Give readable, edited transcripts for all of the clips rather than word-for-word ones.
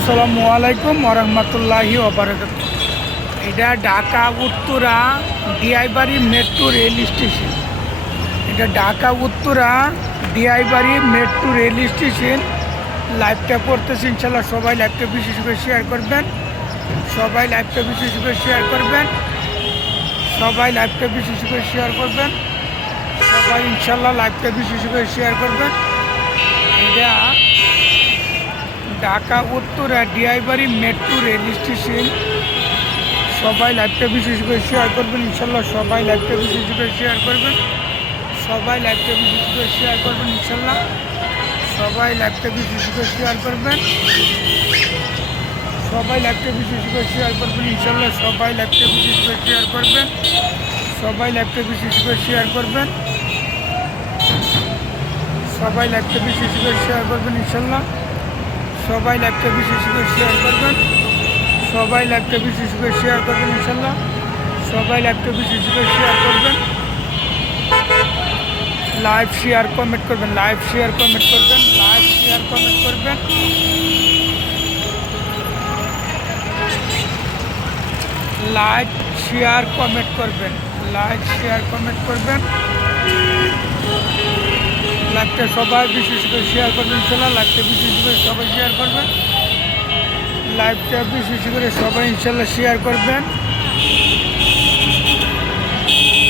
আসসালামু আলাইকুম ওরহমতুল্লাহি ওবারাকাতুহু। এটা Dhaka Uttara Diabari metro rail station. এটা Dhaka Uttara Diabari metro rail station. লাইভটা করতেছি, ইনশাল্লাহ সবাই লাইভটা বিশেষ করে শেয়ার করবেন। সবাই লাইভটা বিশেষ করে শেয়ার করবেন। সবাই লাইভটা বিশেষ করে শেয়ার করবেন। সবাই ইনশাল্লাহ লাইভটা বিশেষ করে শেয়ার করবেন। এটা Dhaka Uttara Diabari metro rail station. সবাই লাইভটা বিশেষ করে শেয়ার করবেন ইনশাল্লাহ। সবাই লাইভটা বিশেষ করে শেয়ার করবেন। সবাই লাইভটা বিশেষ করে শেয়ার করবেন ইনশাল্লাহ। সবাই লাইভটা বিশেষ করে শেয়ার করবেন। সবাই লাইভটা বিশেষ করে শেয়ার করবেন ইনশাল্লাহ। সবাই লাইভটা বিশেষ করে শেয়ার করবেন। সবাই লাইভটা বিশেষ করে শেয়ার করবেন। সবাই লাইভটা বিশেষ করে শেয়ার করবেন ইনশাল্লাহ। সবাই লাইভটা বিশেষ করে শেয়ার করবেন। সবাই লাইভটা বিশেষ করে শেয়ার করবেন ইনশাল্লাহ। সবাই লাইভটা বিশেষ করে শেয়ার করবেন। লাইভ শেয়ার কমেন্ট করবেন। লাইভ শেয়ার কমেন্ট করবেন। লাইভ শেয়ার কমেন্ট করবেন। লাইভ শেয়ার কমেন্ট করবেন। লাইভ শেয়ার কমেন্ট করবেন। লাইভটা সবাই বিশেষ করে শেয়ার করবেন ইনশাল্লাহ। লাইভটা বিশেষ করে সবাই শেয়ার করবেন। লাইভটা বিশেষ করে সবাই ইনশাল্লাহ শেয়ার করবেন।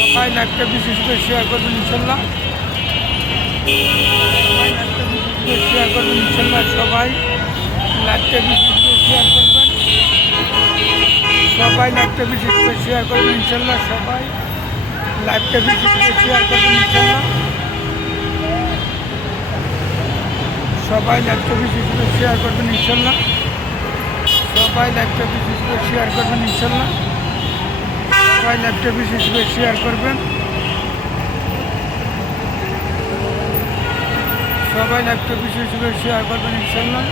সবাই লাইভটা বিশেষ করে শেয়ার করবেন ইনশাল্লাহ। সবাই লাইভটা বিশেষ করে শেয়ার করবেন ইনশাল্লাহ। সবাই লাইভটা বিশেষ করে শেয়ার করবেন। সবাই লাইভটা বিশেষ করে শেয়ার করবেন ইনশাল্লাহ। সবাই লাইভটা বিশেষ করে শেয়ার করবেন ইনশাল্লাহ। সবাই লাইভটা বিশেষ করে শেয়ার করবেন ইনশাল্লাহ। সবাই লাইভটা বিশেষ করে শেয়ার করবেন ইনশাল্লাহ। সবাই লাইভটা বিশেষ করে শেয়ার করবেন। সবাই লাইভটা বিশেষ করে শেয়ার করবেন ইনশাল্লাহ।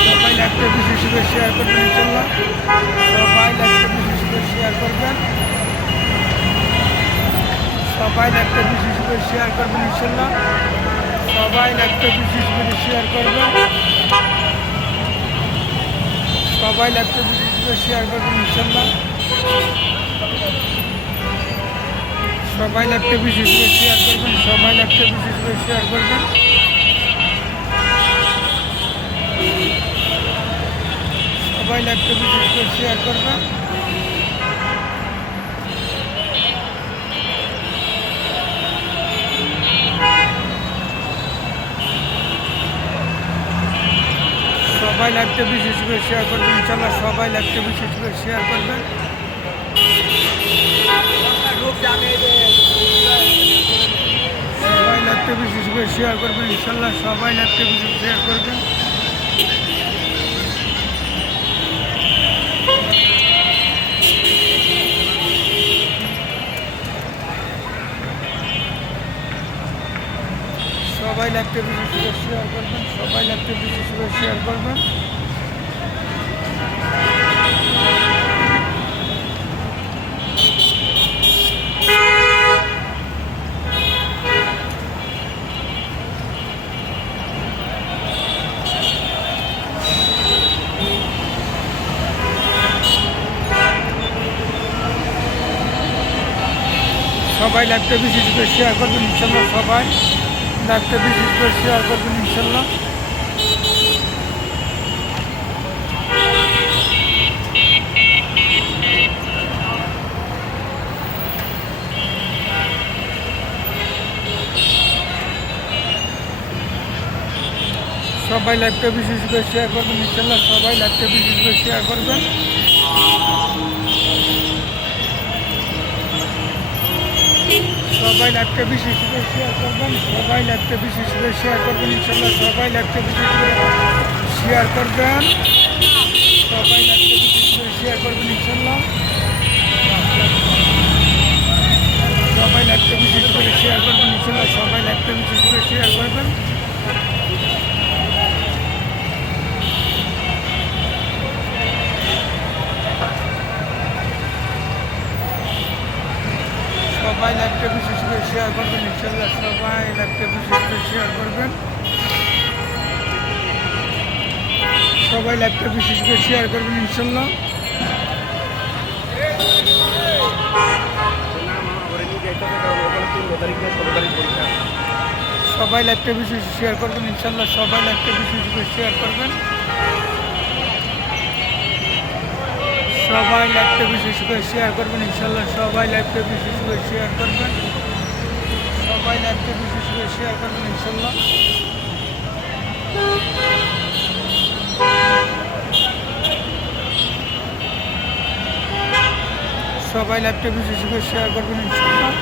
সবাই লাইভটা বিশেষ করে শেয়ার করবেন ইনশাল্লাহ। সবাই লাইভটা বিশেষ করে শেয়ার করবেন। সবাই লাইভটা বিশেষ করে শেয়ার করবেন ইনশাল্লাহ। সবাই লাইভটা বিশেষ করে শেয়ার করবেন। সবাই লাইভটা বিশেষ করে শেয়ার করবেন ইনশাল্লাহ। সবাই লাইভটা বিশেষ করে শেয়ার করবেন। সবাই লাইভটা বিশেষ করে শেয়ার করবেন। সবাই লাইভটা বিশেষ করে শেয়ার করবেন। সবাই লাইভটা বিশেষ করে শেয়ার করবেন ইনশাল্লাহ। সবাই লাইভটা বিশেষ করে শেয়ার করবেন। সবাই লাইভটা বিশেষ করে শেয়ার করবেন ইনশাল্লাহ। সবাই লাইভটা বিশেষ শেয়ার করবেন। সবাই লাইভটা বিশেষ করে শেয়ার করবেন। সবাই লাইভটা বিশেষ করে শেয়ার করবেন। সবাই লাইভটা বিশেষ করে শেয়ার করবেন ইনশাল্লাহ। সবাই লাইভটা বিশেষ করে শেয়ার করবেন ইনশাল্লাহ। সবাই লাইভটা বিশেষ করে শেয়ার করবেন ইনশাল্লাহ। সবাই লাইভটা বিশেষ করে শেয়ার করবেন। সবাই লাইভটা বিশেষ করে শেয়ার করবেন। সবাই লাইভটা বিশেষ করে শেয়ার করবেন ইনশাল্লাহ। সবাই লাইভটা বিশেষ করে শেয়ার করবেন। সবাই লাইভটা বিশেষ করে শেয়ার করবেন ইনশাল্লাহ। সবাই লাইভটা বিশেষ করে শেয়ার করবেন ইনশাল্লাহ। সবাই লাইভটা বিশেষ করে শেয়ার করবেন। সবাই লাইভটা বিশেষ করে শেয়ার করবেন ইনশাল্লাহ। সবাই লাইভটা বিশেষ করে শেয়ার করবেন। সবাই লাইভটা বিশেষ করে শেয়ার করবেন ইনশাল্লাহ। সবাই লাইভটা বিশেষ শেয়ার করবেন ইনশাল্লাহ। সবাই লাইভটা বিশেষ করে শেয়ার করবেন। সবাই লাইভটা বিশেষ করে শেয়ার করবেন ইনশাল্লাহ। সবাই লাইভটা বিশেষ করে শেয়ার করবেন। সবাই লাইভটা বিশেষ করে শেয়ার করবেন ইনশাল্লাহ। সবাই লাইভটা বিশেষ করে শেয়ার করবেন ইনশাল্লাহ।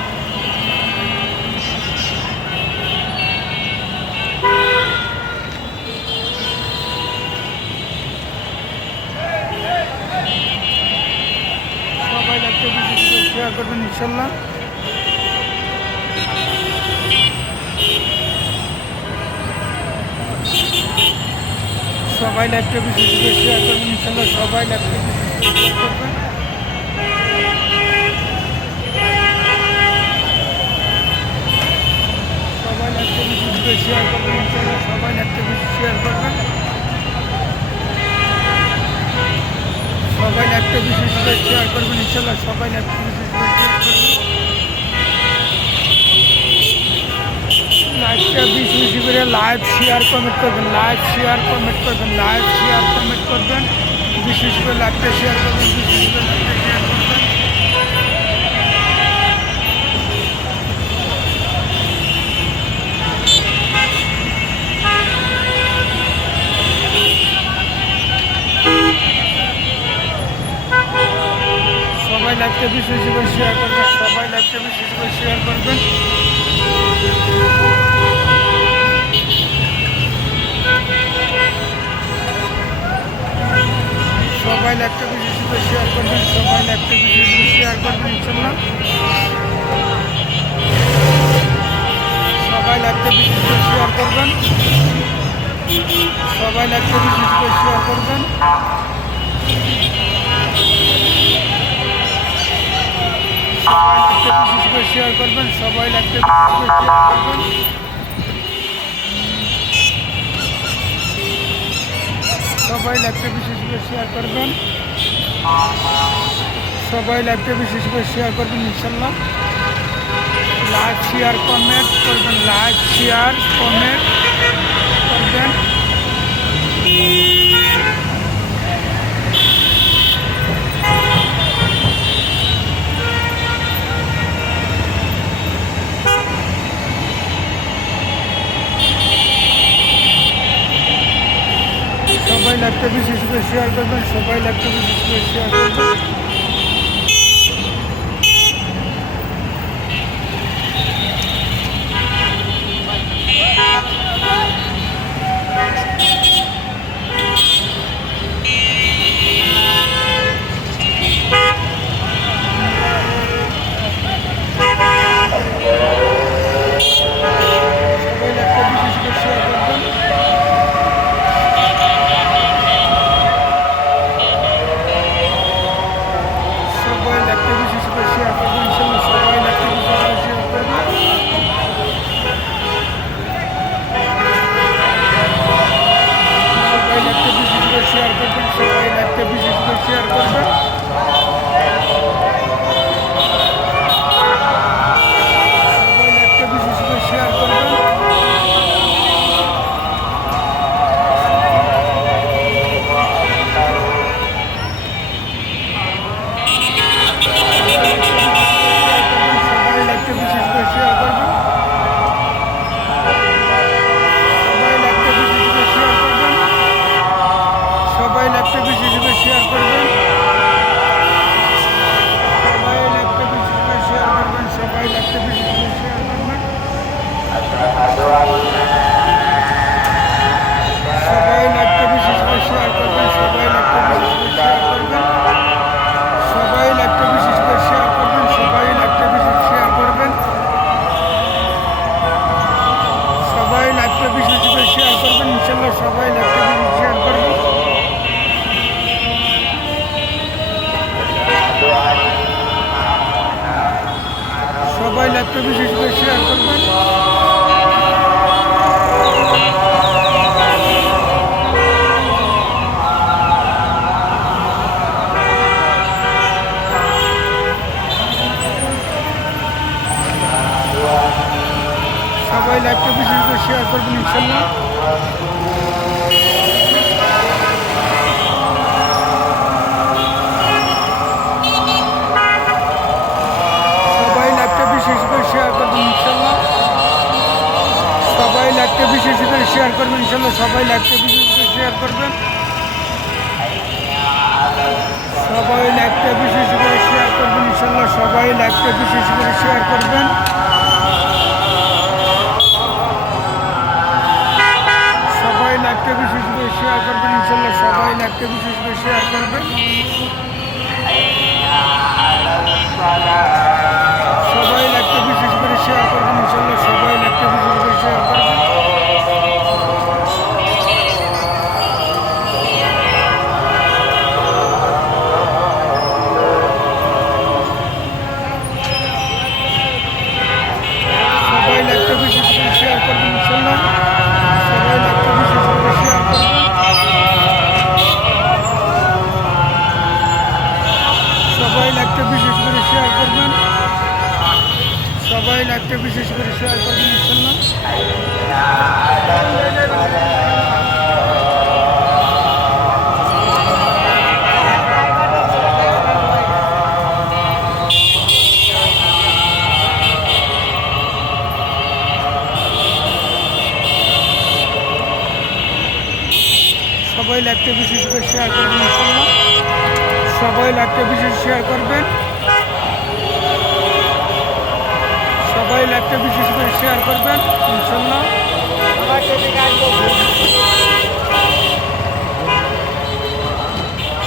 সবাই লাইভটা বিশেষ করে শেয়ার করবেন ইনশাল্লাহ। সবাই লাইভটা বিশেষ করে শেয়ার করবেন ইনশাল্লাহ। সবাই লাইভটা বিশেষ করে শেয়ার করবেন। সবাই লাইভটা বিশেষ করে শেয়ার করবেন ইনশাল্লাহ। সবাই লাইভটা বিশেষ শেয়ার করবেন। সবাই লাইভটা বিশেষ করে শেয়ার করবেন ইনশাল্লাহ। সবাই লাইভটা বিশেষ করে শেয়ার করবেন। লাইভটা বেশি করে লাইভ শেয়ার কমেন্ট করবেন। লাইভ শেয়ার কমেন্ট করবেন। লাইভ শেয়ার কমেন্ট করবেন। বিশেষ করে লাইভটা শেয়ার করবেন। বিশেষ করে লাইভটা শেয়ার করবেন। সবাই লাইভটা বিশেষ করে শেয়ার করবেন। সবাই লাইভটা বিশেষ করে শেয়ার করবেন। সবাই লাইভটা বিশেষ করে শেয়ার করবেন। সবাই লাইভটা বিশেষ করে শেয়ার করবেন ইনশাল্লাহ। সবাই লাইভটা বিশেষ করে শেয়ার করবেন। সবাই লাইভটা বিশেষ করে শেয়ার করবেন। সবাই লাইভটা বিশেষ করে শেয়ার করবেন। সবাই লাইভটা বিশেষ করে শেয়ার করবেন। সবাই লাইভটা বিশেষ করে শেয়ার করবেন। সবাই লাইভটা বিশেষ করে শেয়ার করবেন ইনশাল্লাহ। লাইক শেয়ার কমেন্ট করবেন। লাইক শেয়ার কমেন্ট করবেন। সবাই লাইভটা বিশেষ করে শেয়ার করবেন। সবাই লাইভটা বিশেষ করে শেয়ার করবেন। সবাই লাইভটা বিশেষ করে শেয়ার করবেন। সবাই লাইভটা বিশেষ করে শেয়ার করবেন ইনশাল্লাহ। সবাই লাইভটা বিশেষ করে শেয়ার করবেন ইনশাল্লাহ। সবাই লাইভটা বিশেষ করে শেয়ার করবেন ইনশাল্লাহ। সবাই লাইভটা বিশেষ করে শেয়ার করবেন। সবাই লাইভটা বিশেষ করে শেয়ার করবেন ইনশাল্লাহ। সবাই লাইভটা বিশেষ করে শেয়ার করবেন। সবাই লাইভটা বিশেষ করে শেয়ার করবেন ইনশাল্লাহ। সবাই লাইভটা বিশেষ করে শেয়ার করবেন। সবাই লাইভটা বিশেষ করে শেয়ার করবেন ইনশাল্লাহ। সবাই লাইভটা বিশেষ করে শেয়ার করবেন। সবাই লাইভটা বিশেষ করে শেয়ার করবেন ইনশাল্লাহ। সবাই লাইভটা বিশেষ করে শেয়ার করবেন। সবাই লাইভটা বিশেষ করে শেয়ার করবেন। সবাই লাইভটা বিশেষ করে শেয়ার করবেন ইনশাল্লাহ। সবাই লাইভটা বিশেষ করে শেয়ার করবেন ইনশাল্লাহ। সবাই লাইভটা বিশেষ শেয়ার করবেন। সবাই লাইভটা বিশেষ করে শেয়ার করবেন ইনশাল্লাহ।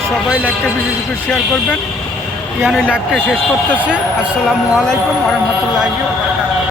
সবাই লাইভটা বিশেষ করে শেয়ার করবেন। এখানে লাইভটা শেষ করতেছে। আসসালামু আলাইকুম ওয়া রাহমাতুল্লাহি ওয়া বারাকাতুহু।